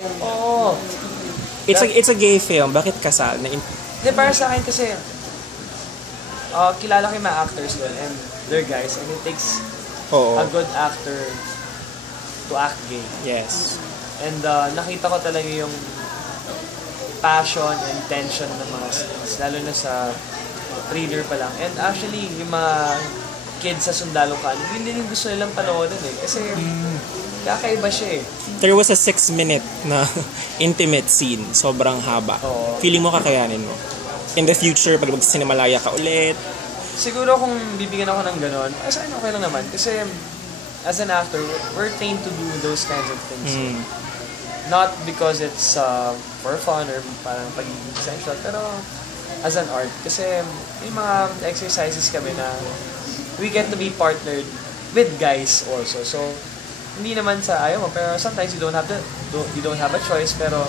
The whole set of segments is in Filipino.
Oo. It's a gay film. Bakit kasal? Hindi, para sa akin kasi, kilala ko yung mga actors doon and they're guys and it takes a good actor to act gay. Yes. And nakita ko talaga yung passion and tension ng mga scenes, lalo na sa trailer pa lang. And actually, yung mga kids sa Sundalo Camp, yun din yung gusto nilang panoorin eh. Kasi kakaiba siya eh. There was a 6-minute na intimate scene. Sobrang haba. Oo. Feeling mo kakayanin mo? In the future, pag mag-cinemalaya ka ulit? Siguro kung bibigyan ako ng ganon, sa akin okay lang naman. Kasi as an actor, we're trained to do those kinds of things. Not because it's for fun or parang pagiging sensual, pero as an art. Kasi may mga exercises kami na we get to be partnered with guys also. So, hindi naman sa ayaw mo, pero sometimes you don't have a choice, pero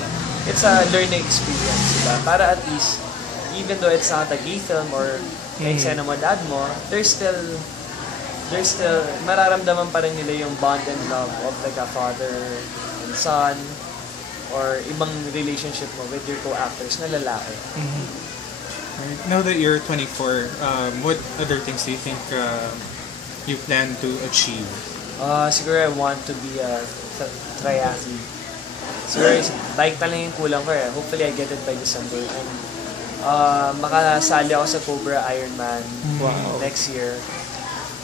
it's a learning experience, diba? Para at least, even though it's not a gay film or eksena mo dad mo, there's still mararamdaman pa rin nila yung bond and love of like a father and son or ibang relationship mo with your co-actors na lalaki. Right. Now that you're 24, what other things do you think you plan to achieve? Siguro I want to be a triathlete. Siguro bike na lang yung kulang ko eh. Hopefully I get it by December. And makasali ako sa Cobra Ironman next year.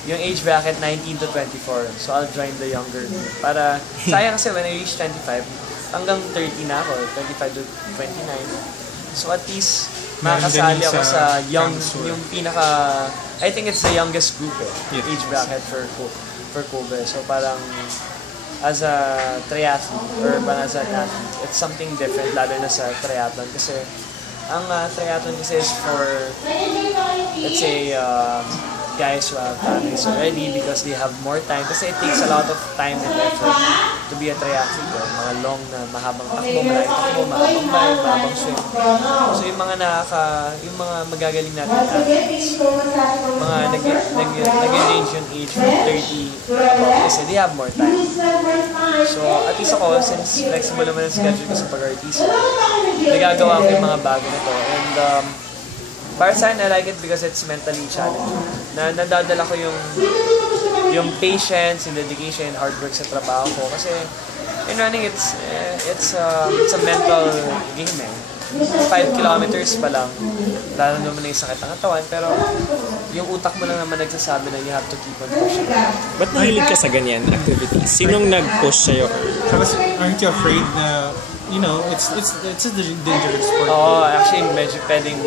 Yung age bracket 19 to 24. So I'll join the younger group. Para, sayang kasi when I reach 25, hanggang 30 na ako. 25 to 29. So at least, makasali ako sa yung pinaka, I think it's the youngest group eh. Age bracket for Cobra. So parang, as a triathlete or as an athlete, it's something different lalo na sa triathlon. Kasi, ang triathlon kasi is for, let's say, guys who have families already because they have more time. Kasi it takes a lot of time and effort to be a triathlete. Mga long na mahabang takbo, maraming takbo, mahabang bike, mahabang swim. So yung mga magagaling natin athletes, mga nag-range yung age from 30 above kasi they have more time. So at least ako, since flexible naman ang schedule ko sa pag-artist, nagagawa ko yung mga bagay na to. And para sa akin, I like it because it's mentally challenging. Nadadala ko yung patience, and dedication, and hard work sa trabaho ko. Kasi in running, it's a mental game eh. 5 kilometers pa lang, lalo naman na yung sakit ng katawan, pero yung utak mo lang naman nagsasabi na you have to keep on pushing. Ba't nahilig ka sa ganyan activities? Sinong nag-push sa'yo? Tapos, aren't you afraid na, you know, it's a dangerous sport? Oo, actually, medyo pwedeng